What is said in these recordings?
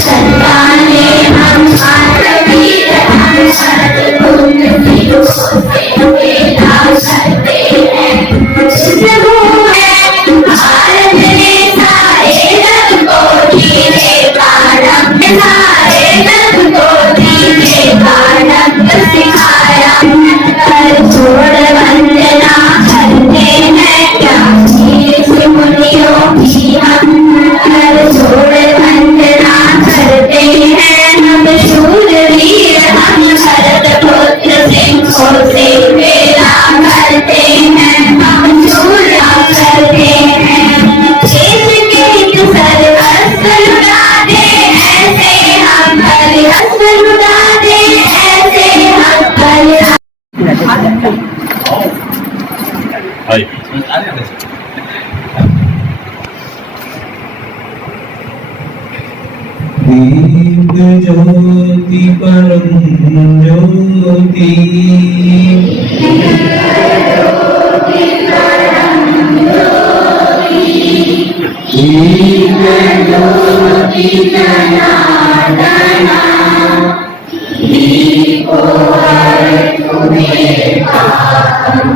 संताने हम मानवीर हम शरद कुंड सिरों से वेला करते हैं। प्रभु है भारत ने सारे रंग को जीने का रंग, सारे रंग को जीने का रंग सिखाया। कर छोड़ वंदना करते हैं क्या ऋषि मुनियों की हम, कर छोड़ वंदना करते हैं हम शूरवीर हम भरत पुत्र सिंहों से वेला करते हैं। हम शूरा करते हैं देश के सर्वस्व लुटा दे ऐसे हम बलिहस्त लुटा दे ऐसे हम बलिहस्त। दीप ज्योति परम ज्योति, दीप ज्योति जनार्दना, दीपो हर तुम्हें पावन,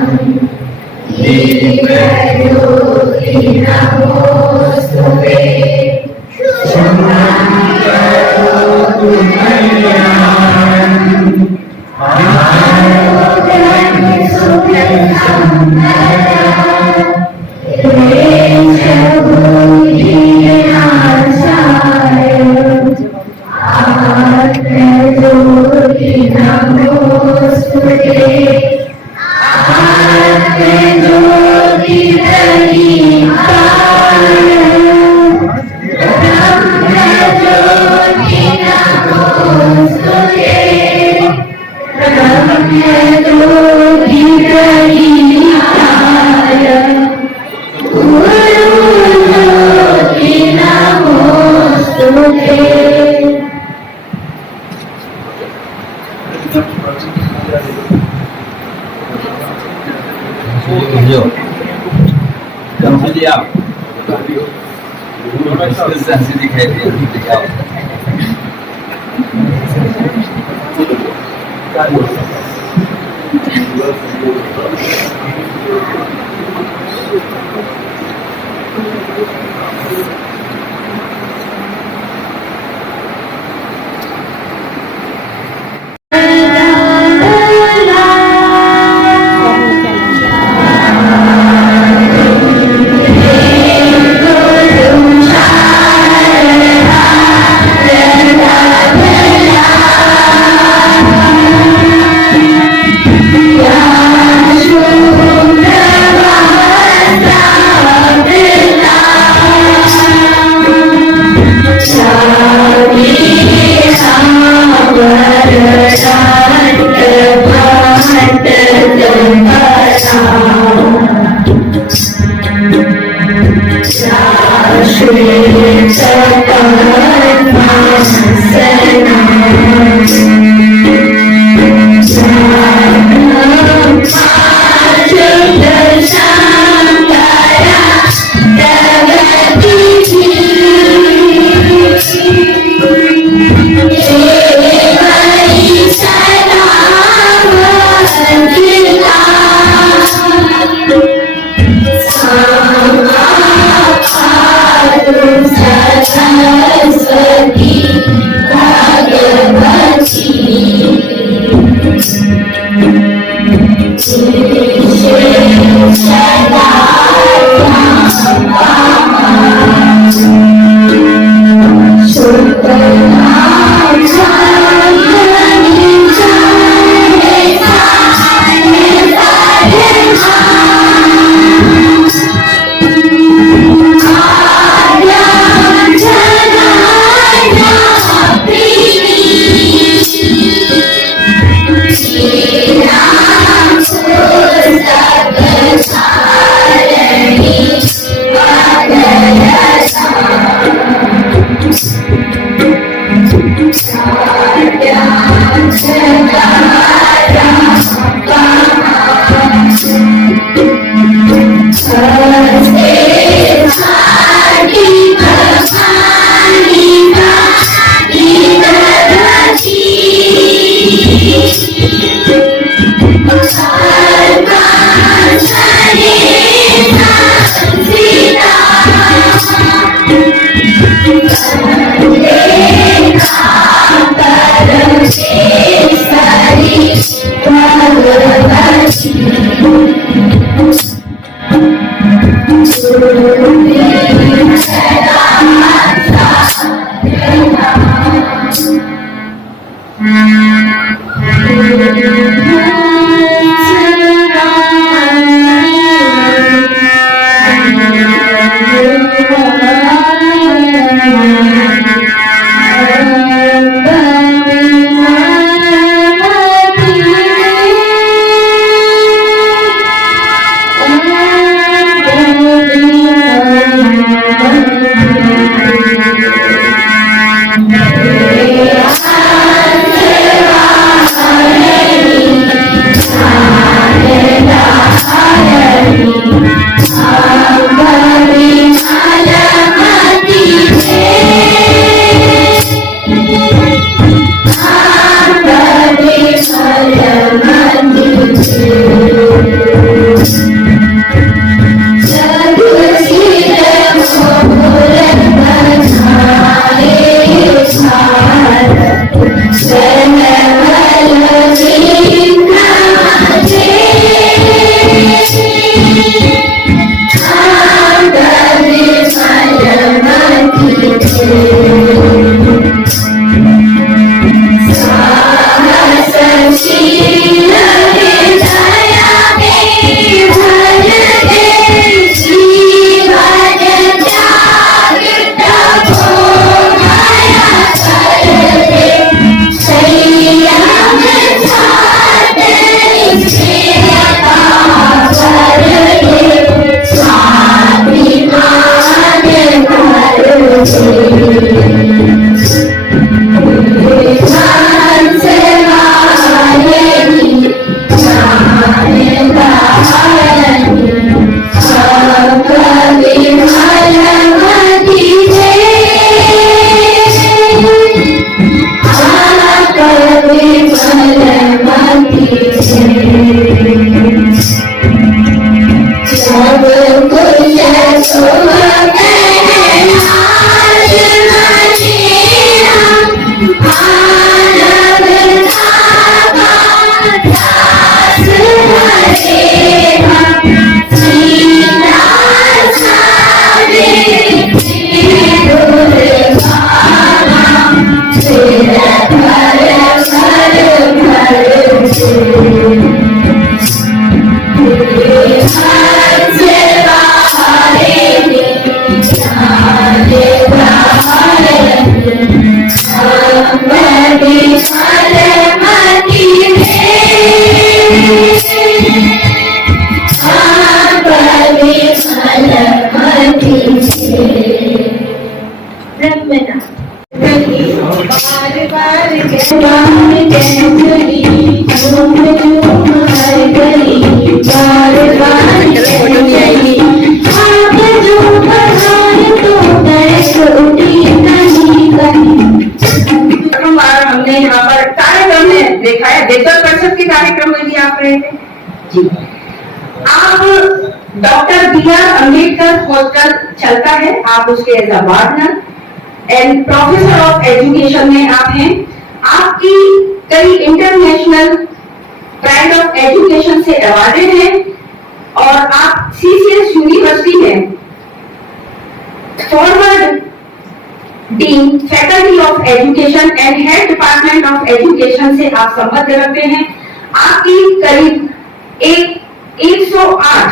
दीप ज्योति नमोस्तुते। दिखाई दिया या शुभ हमने यहाँ पर कार्यक्रम में देखा है, देखभाल परिषद के कार्यक्रम में भी आप रहे थे जी। आप डॉक्टर B.R. अम्बेडकर हॉस्टल चलता है, आप उसके as a warden and professor of education में आप हैं। आपकी कई इंटरनेशनल प्राइड ऑफ एजुकेशन से अवार्डेड हैं और आप CCS यूनिवर्सिटी में forward dean faculty of education and head department of education से आप संबद्ध रखते हैं। आपकी करीब 108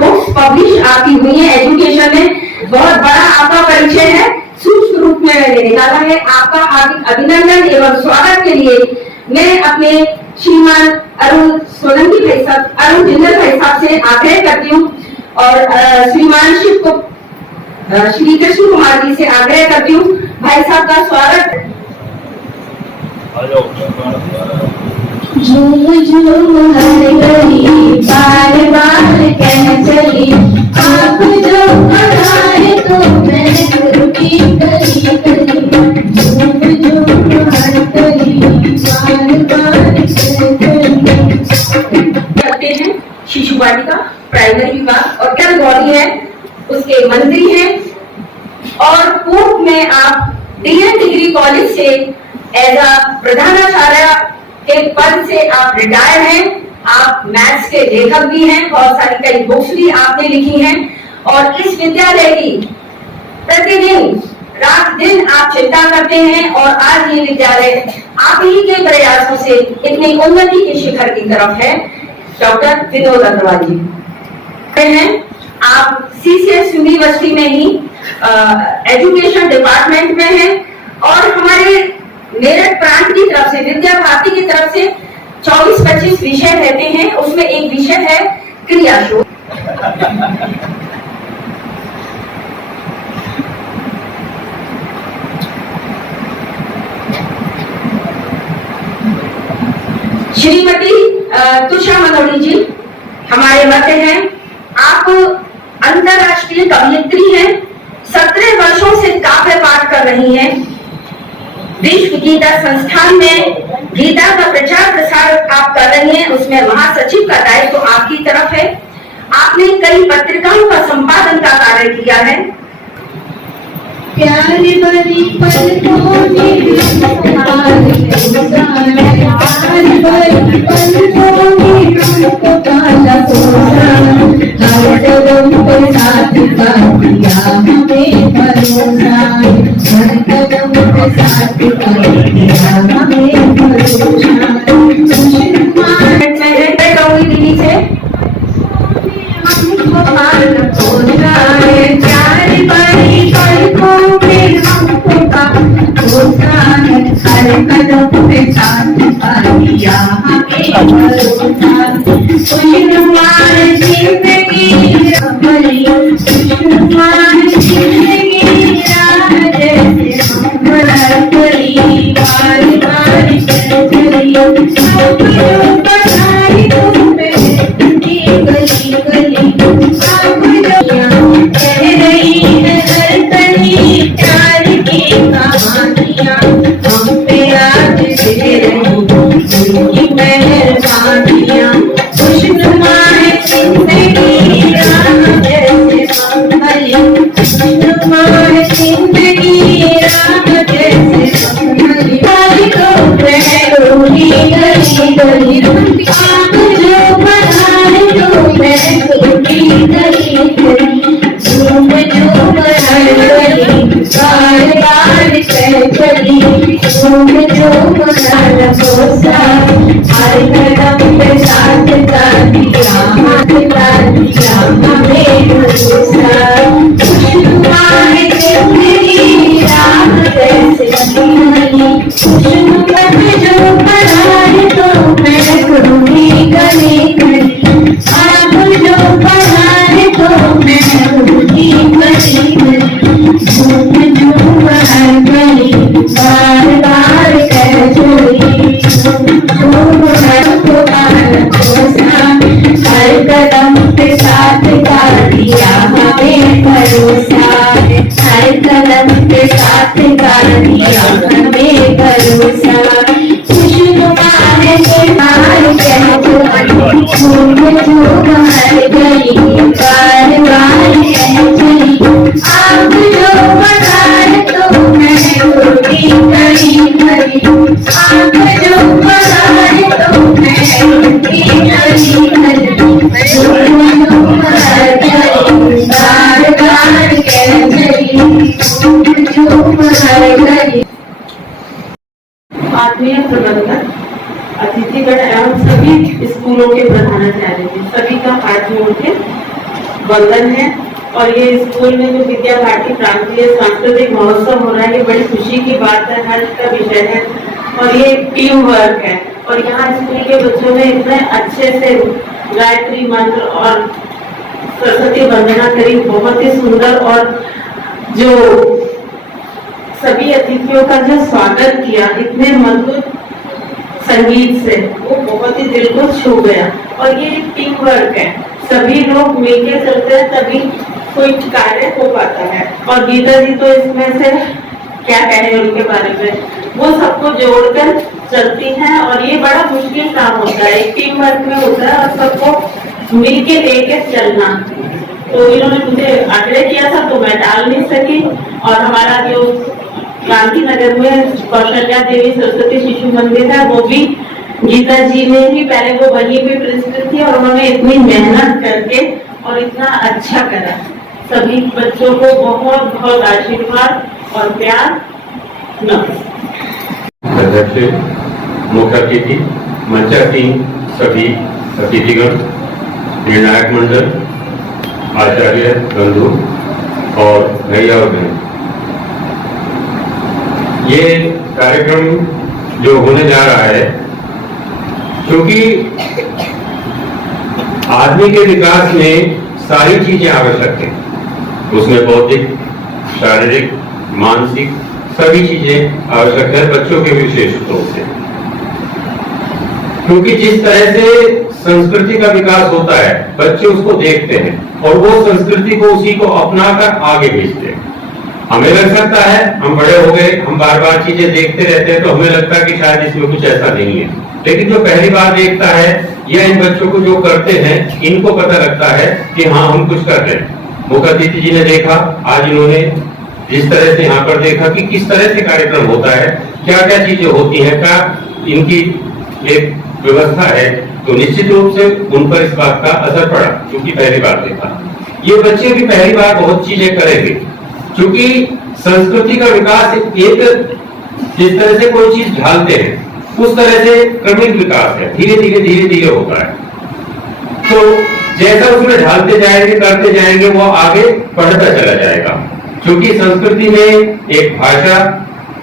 बुक्स पब्लिश आपकी हुई है एजुकेशन में। बहुत बड़ा आपका परिचय है, सूक्ष्म रूप में मैंने निकाला है। आपका हार्दिक अभिनंदन एवं स्वागत के लिए मैं अपने श्रीमान अरुण सोलंकी भाई साहब, अरुण जिंदल भाई साहब से आग्रह करती हूँ और श्रीमान श्री कृष्ण कुमार जी से आग्रह करती हूँ भाई साहब का स्वागत। झूम झूम हर गली बार बार कह चली, आप जो पढ़ाए तो मैं गुरु की गली गली। झूम झूम हर गली बार बार करते हैं शिशु बालिका प्राइमरी विभाग और क्या गौरी है उसके मंत्री हैं योग में आप डीएन डिग्री कॉलेज से एज अ प्रधानाचार्य के पद से आप रिटायर हैं। आप मैथ्स के लेखक भी हैं, बहुत सारी कई बुक्स भी आपने लिखी हैं और इस विद्यालय की प्रतिदिन रात दिन आप चिंता करते हैं और आज ये विद्यालय आप ही के प्रयासों से इतनी उन्नति के शिखर की तरफ है। डॉक्टर विनोद अग्रवाल जी हैं, आप सीसीएस यूनिवर्सिटी में ही एजुकेशन डिपार्टमेंट में हैं और हमारे मेरठ प्रांत की तरफ से विद्या भारती की तरफ से 24-25 विषय रहते हैं, उसमें एक विषय है क्रियाशोध। श्रीमती तुषा मनोड़ी जी हमारे मध्य हैं। आप अंतरराष्ट्रीय कवयित्री हैं, 17 वर्षों से काव्य पाठ कर रही हैं। विश्व गीता संस्थान में गीता का प्रचार प्रसार आप कर रही हैं, उसमें महासचिव का दायित्व तो आपकी तरफ है। आपने कई पत्रिकाओं का संपादन का कार्य किया है। प्यारी बड़ी पलकों में प्यारी बड़ी पलकों में हमको काला सोना, हर कदम पे साथ का दिया हमें भरोसा, हर कदम पे साथ का दिया हमें भरोसा। मैं कहूँगी दीदी से प्यारी बड़ी पलकों में हमको भरोसा है, हर कदम पे साथ का दिया हमें भरोसा। खुशनुमार जिंदगी भरी, खुशनुमार जिंदगी राह जैसे हम करी, बार बार चली पढ़ाई तुम्हें गली गली कह रही नजर तनी प्यार की कहानियां, हम पे आज दे रही उनकी मेहरबानियां। खुशनुमा है जिंदगी राह जैसे संभली, खुशनुमा है जिंदगी राह जैसे संभली। तो गली गली आप जो बनाए तो मैं गली गली झूम झूम हर गली बार बार कह चली, झूम झूम हर भरोसा, हर कदम पे साथ का दिया हाथ का दिया हमें भरोसा। खुशनुमा है जिंदगी राह जैसे संभली, खुशनुमा जो बनाए तो मैं करूँगी गली गली, आप जो बनाए तो मैं करूँगी गली गली, झूम झूम हर गली बार बार कह चली, झूम हर भरोसा, हर कदम पे साथ का दिया हमें भरोसा, हर कदम पे साथ का दिया हमें भरोसा। खुशनुमा है हार कह चली, झूम झूम हर गली बार बार कह चली, आप जो बनाए तो मैं रोटी गली गली, आप जो बनाए तो मैं रोटी गली गली, झूम झूम हर गली बार बार कह चली, झूम झूम हर गली। आत्मीय प्रबंधक, अतिथिगण एवं सभी स्कूलों के प्रधानाचार्य जी, सभी का हाथ जोड़ के वंदन है। और ये स्कूल में जो विद्या भारती प्रांतीय सांस्कृतिक महोत्सव हो रहा है, ये बड़ी खुशी की बात है, हर्ष का विषय है और ये टीम वर्क है। और यहाँ स्कूल के बच्चों ने इतने अच्छे से गायत्री मंत्र और सरस्वती वंदना करी, बहुत ही सुंदर। और जो सभी अतिथियों का जो स्वागत किया इतने मधुर संगीत से, वो बहुत ही दिल को छू गया। और ये टीम वर्क है, सभी लोग मिलकर चलते हैं तभी कोई कार्य हो पाता है। और गीता जी तो इसमें से क्या कहें उनके बारे में, वो सबको जोड़कर चलती हैं और ये बड़ा मुश्किल काम होता है, टीम वर्क में होता है और सबको मिलके लेकर चलना। तो इन्होंने मुझे आग्रह किया था तो मैं टाल नहीं सकी। और हमारा जो क्रांति नगर में कौशल्या देवी सरस्वती शिशु मंदिर है, वो भी गीता जी ने ही पहले वो वहीं पे प्रिंसिपल थी और उन्होंने इतनी मेहनत करके और इतना अच्छा करा। सभी बच्चों को बहुत बहुत आशीर्वाद और प्यार। नमस्कार। अध्यक्ष, मुख्य अतिथि, मंचासीन सभी अतिथिगण, निर्णायक मंडल, आचार्य बंधु और भैया और बहन, ये कार्यक्रम जो होने जा रहा है, क्योंकि आदमी के विकास में सारी चीजें आवश्यक हैं, उसमें बौद्धिक, शारीरिक, मानसिक सभी चीजें आवश्यक है, बच्चों के विशेष रूप से। क्योंकि जिस तरह से संस्कृति का विकास होता है, बच्चे उसको देखते हैं और वो संस्कृति को उसी को अपनाकर आगे भेजते हैं। हमें लग सकता है हम बड़े हो गए, हम बार बार चीजें देखते रहते हैं तो हमें लगता है कि शायद इसमें कुछ ऐसा नहीं है, लेकिन जो पहली बार देखता है या इन बच्चों को जो करते हैं, इनको पता लगता है कि हाँ हम कुछ कर रहे हैं। मुख्य अतिथि जी ने देखा, आज इन्होंने जिस तरह से यहाँ पर देखा कि किस तरह से कार्यक्रम होता है, क्या क्या चीजें होती हैं, क्या इनकी एक व्यवस्था है, तो निश्चित रूप से उन पर इस बात का असर पड़ा, क्योंकि पहली बार देखा। ये बच्चे भी पहली बार बहुत चीजें करेंगे, क्योंकि संस्कृति का विकास एक जिस तरह से कोई चीज ढालते हैं उस तरह से क्रमिक विकास है, धीरे धीरे होता है। तो जैसा उसमें ढालते जाएंगे, करते जाएंगे, वो आगे बढ़ता चला जाएगा। क्योंकि संस्कृति में एक भाषा,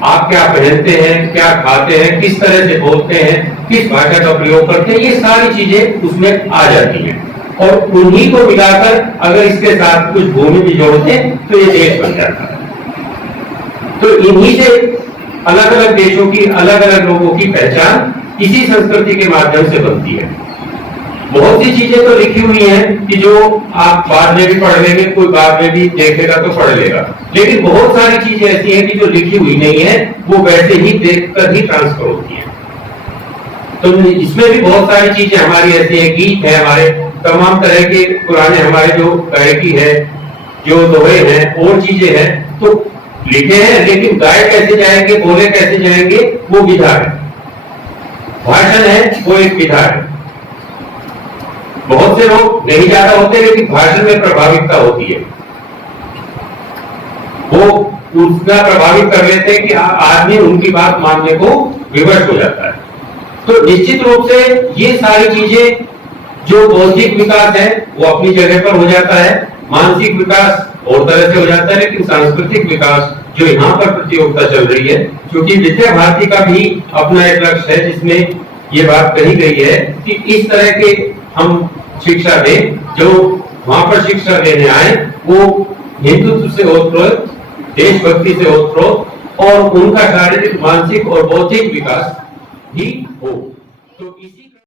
आप क्या पहनते हैं, क्या खाते हैं, किस तरह से बोलते हैं, किस भाषा का प्रयोग करते हैं, ये सारी चीजें उसमें आ जाती हैं। और उन्हीं को मिलाकर अगर इसके साथ कुछ भूमि भी जोड़ते हैं तो ये देश बन जाता है। तो इन्हीं से अलग अलग देशों की, अलग अलग लोगों की पहचान इसी संस्कृति के माध्यम से बनती है। बहुत सी चीजें तो लिखी हुई हैं कि जो आप बाद में भी पढ़ लेंगे, कोई बाद में भी देखेगा तो पढ़ लेगा, लेकिन बहुत सारी चीजें ऐसी हैं कि जो लिखी हुई नहीं है, वो वैसे ही देखकर ही ट्रांसफर होती है। तो इसमें भी बहुत सारी चीजें हमारी ऐसी है, गीत है हमारे, तमाम तरह के पुराने हमारे जो गायकी है, जो दोहे हैं और चीजें हैं, तो लिखे हैं, लेकिन गाय कैसे जाएंगे, बोले कैसे जाएंगे, वो विधा है। भाषण है वो एक विधा है। बहुत से लोग नहीं ज्यादा होते, लेकिन भाषण में प्रभाविकता होती है, वो उतना प्रभावित कर लेते हैं कि आदमी उनकी बात मानने को विवश हो जाता है। तो निश्चित रूप से ये सारी चीजें, जो बौद्धिक विकास है वो अपनी जगह पर हो जाता है, मानसिक विकास और तरह से हो जाता है, लेकिन सांस्कृतिक विकास जो यहाँ पर प्रतियोगिता चल रही है, क्योंकि विद्या भारती का भी अपना एक लक्ष्य है जिसमें ये बात कही गई है कि इस तरह के हम शिक्षा दें, जो वहां पर शिक्षा देने आए वो हिंदुत्व से ओतप्रोत, देशभक्ति से ओतप्रोत और उनका शारीरिक, मानसिक और बौद्धिक विकास भी हो।